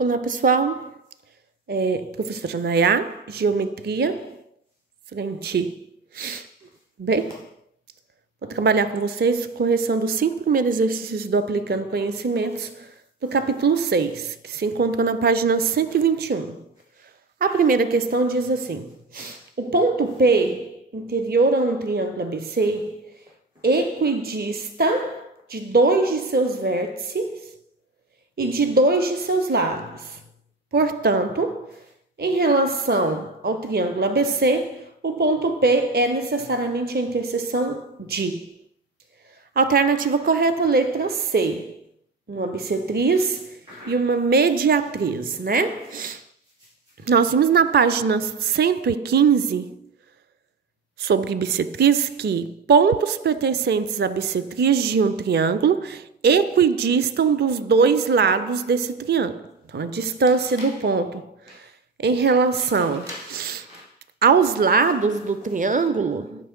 Olá, pessoal. Professora Nayá, Geometria, frente B. Vou trabalhar com vocês correção dos 5 primeiros exercícios do Aplicando Conhecimentos do capítulo 6, que se encontra na página 121. A primeira questão diz assim: o ponto P, interior a um triângulo ABC, equidista de 2 de seus vértices e de 2 de seus lados. Portanto, em relação ao triângulo ABC, o ponto P é necessariamente a interseção de. Alternativa correta, letra C. Uma bissetriz e uma mediatriz, né? Nós vimos na página 115 sobre bissetriz que pontos pertencentes à bissetriz de um triângulo equidistam dos 2 lados desse triângulo. Então, a distância do ponto em relação aos lados do triângulo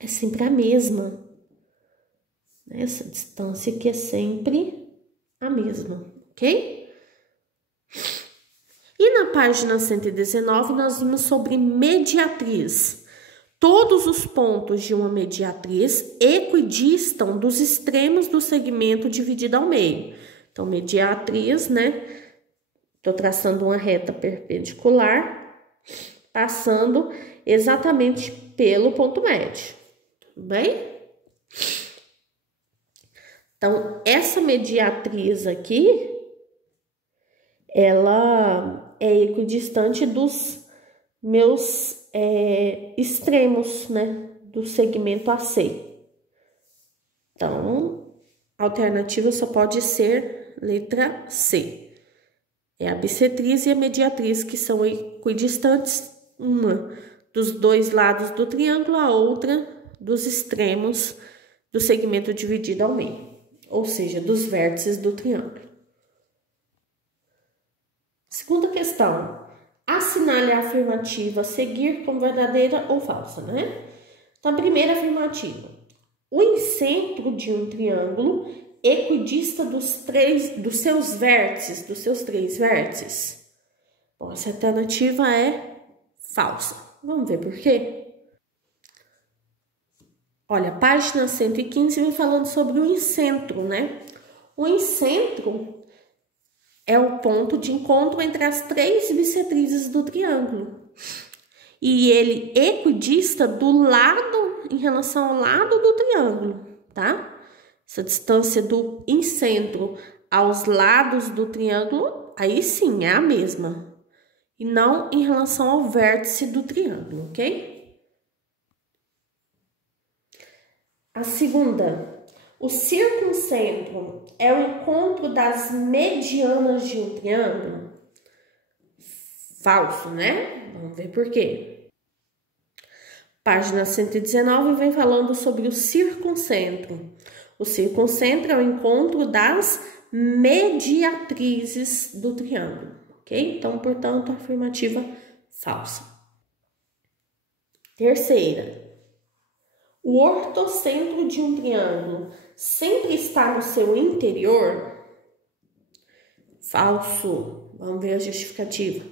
é sempre a mesma. Essa distância aqui é sempre a mesma, ok? E na página 119, nós vimos sobre mediatriz. Todos os pontos de uma mediatriz equidistam dos extremos do segmento dividido ao meio. Então, mediatriz, né? Estou traçando uma reta perpendicular, passando exatamente pelo ponto médio. Tudo bem? Então, essa mediatriz aqui, ela é equidistante dos meus extremos, né, do segmento AC. Então, a alternativa só pode ser letra C. É a bissetriz e a mediatriz que são equidistantes, uma dos 2 lados do triângulo, a outra dos extremos do segmento dividido ao meio, ou seja, dos vértices do triângulo. Segunda questão. Assinale a afirmativa seguir como verdadeira ou falsa, né? Então, a primeira afirmativa. O incentro de um triângulo equidista dos seus três vértices. Bom, essa alternativa é falsa. Vamos ver por quê? Olha, a página 115 vem falando sobre o incentro, né? O incentro é o ponto de encontro entre as 3 bissetrizes do triângulo. E ele equidista do lado, em relação ao lado do triângulo, tá? Essa distância do incentro aos lados do triângulo, aí sim, é a mesma. E não em relação ao vértice do triângulo, ok? A segunda. O circuncentro é o encontro das medianas de um triângulo? Falso, né? Vamos ver por quê. Página 119 vem falando sobre o circuncentro. O circuncentro é o encontro das mediatrizes do triângulo, ok? Então, portanto, afirmativa falsa. Terceira. O ortocentro de um triângulo sempre está no seu interior? Falso. Vamos ver a justificativa.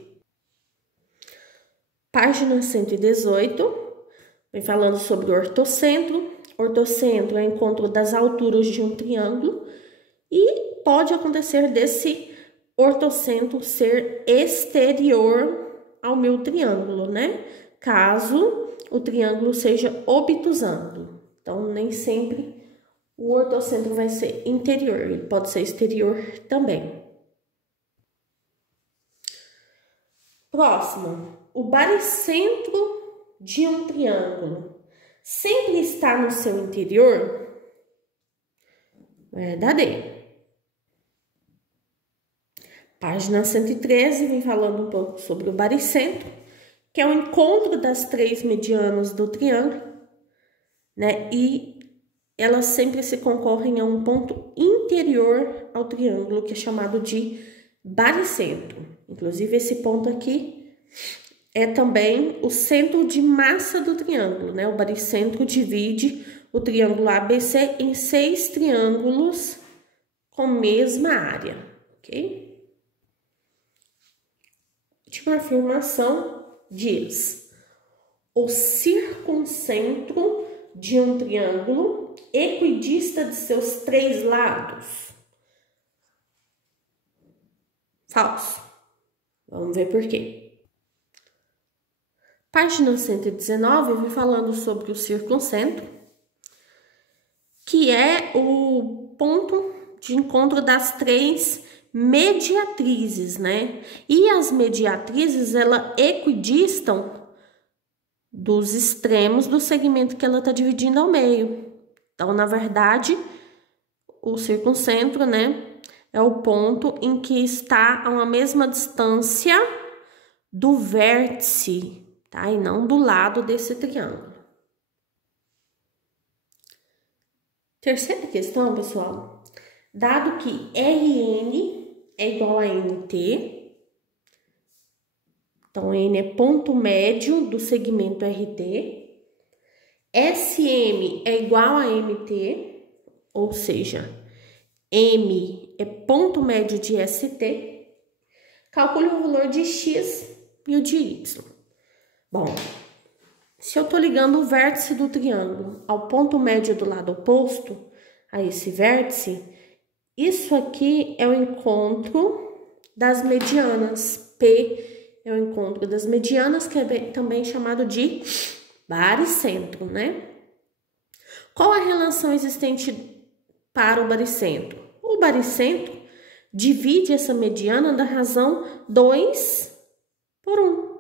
Página 118, vem falando sobre o ortocentro. Ortocentro é o encontro das alturas de um triângulo e pode acontecer desse ortocentro ser exterior ao meu triângulo, né? Caso o triângulo seja obtusando. Então, nem sempre o ortocentro vai ser interior, ele pode ser exterior também. Próximo. O baricentro de um triângulo sempre está no seu interior? Verdadeiro. Página 113 vem falando um pouco sobre o baricentro, que é o encontro das 3 medianas do triângulo, né? E elas sempre se concorrem a um ponto interior ao triângulo, que é chamado de baricentro. Inclusive, esse ponto aqui é também o centro de massa do triângulo, né? O baricentro divide o triângulo ABC em 6 triângulos com mesma área, ok? Última afirmação diz: o circuncentro de um triângulo equidista de seus 3 lados. Falso. Vamos ver por quê. Página 119 vem falando sobre o circuncentro, que é o ponto de encontro das 3 mediatrizes, né? E as mediatrizes, elas equidistam dos extremos do segmento que ela está dividindo ao meio. Então, na verdade, o circuncentro, né, é o ponto em que está a uma mesma distância do vértice, tá? E não do lado desse triângulo. Terceira questão, pessoal. Dado que RN é igual a NT, então N é ponto médio do segmento RT, SM é igual a MT, ou seja, M é ponto médio de ST, calcule o valor de X e o de Y. Bom, se eu estou ligando o vértice do triângulo ao ponto médio do lado oposto a esse vértice, isso aqui é o encontro das medianas. P é o encontro das medianas, que é também chamado de baricentro, né? Qual a relação existente para o baricentro? O baricentro divide essa mediana da razão 2 por 1.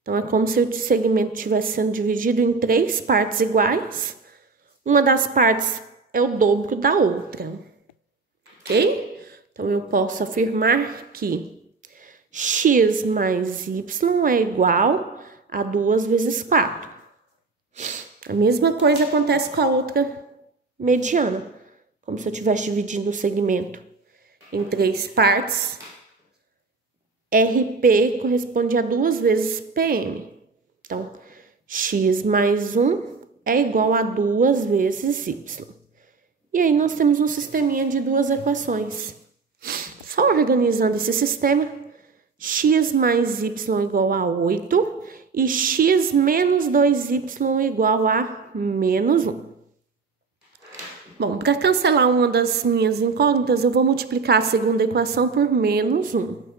Então, é como se o segmento estivesse sendo dividido em 3 partes iguais. Uma das partes é o dobro da outra, ok? Então, eu posso afirmar que x mais y é igual a 2 vezes 4. A mesma coisa acontece com a outra mediana, como se eu estivesse dividindo o segmento em 3 partes. RP corresponde a 2 vezes PM. Então, x mais 1 é igual a 2 vezes y. E aí, nós temos um sisteminha de 2 equações. Só organizando esse sistema, x mais y igual a 8 e x menos 2y igual a menos 1. Bom, para cancelar uma das minhas incógnitas, eu vou multiplicar a segunda equação por menos 1.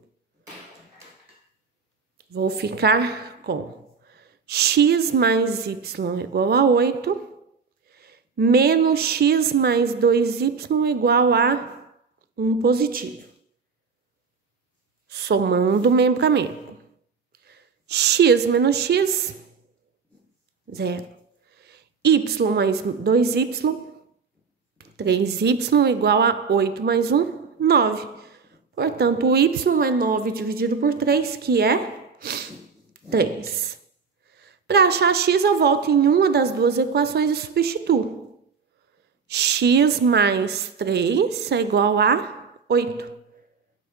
Vou ficar com x mais y igual a 8, menos x mais 2y igual a 1 positivo. Somando o membro a membro. X menos x, 0. Y mais 2y, 3y igual a 8 mais 1, 9. Portanto, o y é 9 dividido por 3, que é 3. Para achar x, eu volto em uma das duas equações e substituo. X mais 3 é igual a 8.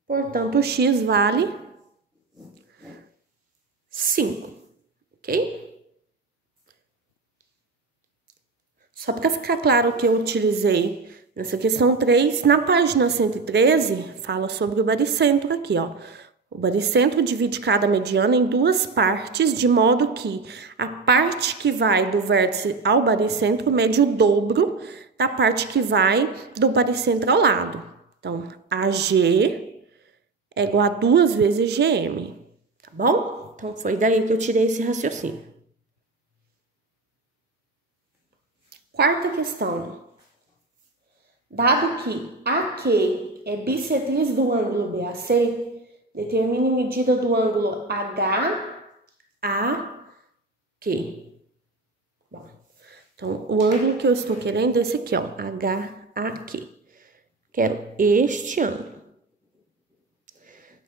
Portanto, o x vale 5, ok? Só para ficar claro que eu utilizei nessa questão 3, na página 113, fala sobre o baricentro aqui, ó. O baricentro divide cada mediana em 2 partes, de modo que a parte que vai do vértice ao baricentro mede o dobro da parte que vai do baricentro ao lado. Então, AG é igual a 2 vezes GM, tá bom? Então, foi daí que eu tirei esse raciocínio. Quarta questão. Dado que AQ é bissetriz do ângulo BAC, determine a medida do ângulo HAQ. Bom, então, o ângulo que eu estou querendo é esse aqui, ó, HAQ. Quero este ângulo.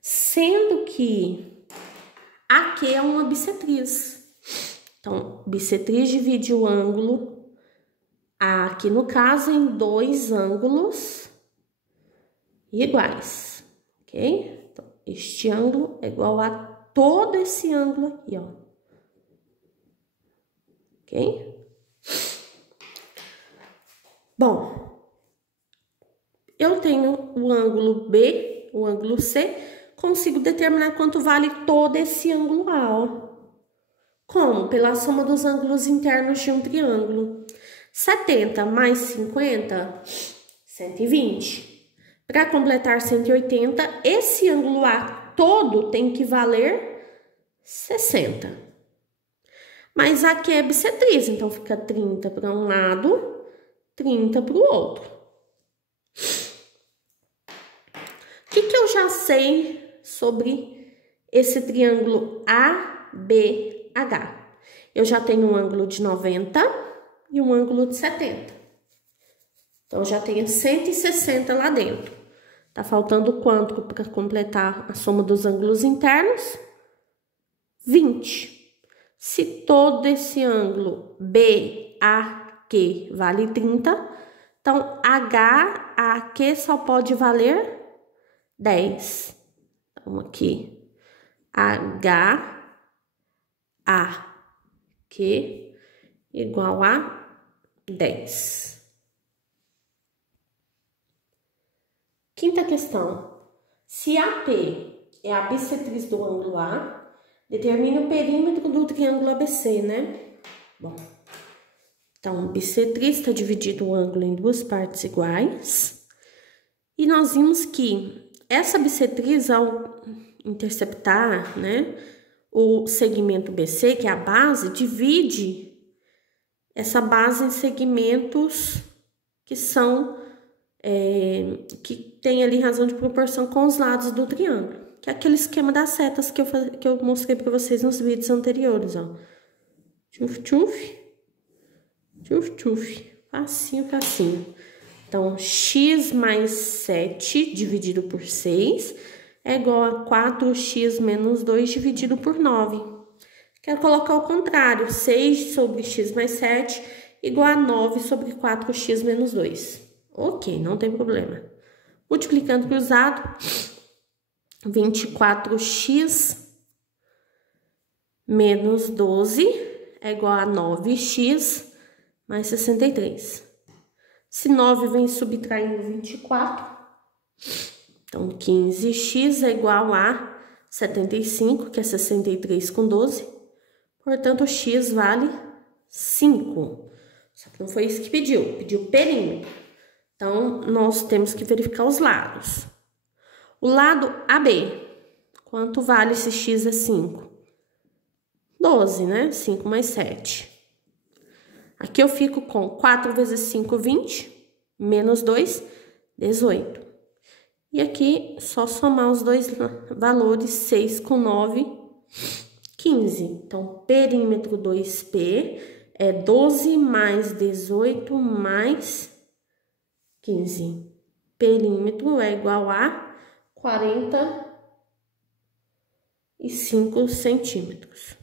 Sendo que AQ é uma bissetriz. Então, bissetriz divide o ângulo aqui no caso em 2 ângulos iguais, ok? Então, este ângulo é igual a todo esse ângulo aqui, ó, ok? Bom, eu tenho o ângulo B, o ângulo C, consigo determinar quanto vale todo esse ângulo A, ó. Como? Pela soma dos ângulos internos de um triângulo. 70 mais 50, 120. Para completar 180, esse ângulo A todo tem que valer 60. Mas aqui é bissetriz, então fica 30 para um lado, 30 para o outro. O que eu já sei sobre esse triângulo ABH? Eu já tenho um ângulo de 90 e um ângulo de 70. Então, já tenho 160 lá dentro. Tá faltando quanto para completar a soma dos ângulos internos? 20. Se todo esse ângulo BAQ vale 30, então HAQ só pode valer 10. Então, aqui, HAQ igual a 10. Quinta questão. Se AP é a bissetriz do ângulo A, determina o perímetro do triângulo ABC, né? Bom, então, bissetriz está dividido o ângulo em duas partes iguais. E nós vimos que essa bissetriz, ao interceptar, né, o segmento BC, que é a base, divide essa base em segmentos que são, que tem ali razão de proporção com os lados do triângulo. Que é aquele esquema das setas que eu mostrei para vocês nos vídeos anteriores, ó. Tchuf, tchuf. Tchuf, tchuf. Facinho, facinho. Então, x mais 7 dividido por 6 é igual a 4x menos 2 dividido por 9. Quero colocar o contrário. 6 sobre x mais 7 igual a 9 sobre 4x menos 2. Ok, não tem problema. Multiplicando cruzado, 24x menos 12 é igual a 9x mais 63. Se 9 vem subtraindo 24, então 15x é igual a 75, que é 63 com 12. Portanto, x vale 5. Só que não foi isso que pediu, pediu perímetro. Então, nós temos que verificar os lados. O lado AB, quanto vale esse x é 5? 12, né? 5 mais 7. Aqui eu fico com 4 vezes 5, 20, menos 2, 18. E aqui, só somar os dois valores, 6 com 9, 15. Então, perímetro 2P é 12 mais 18 mais 15. Perímetro é igual a 45 centímetros.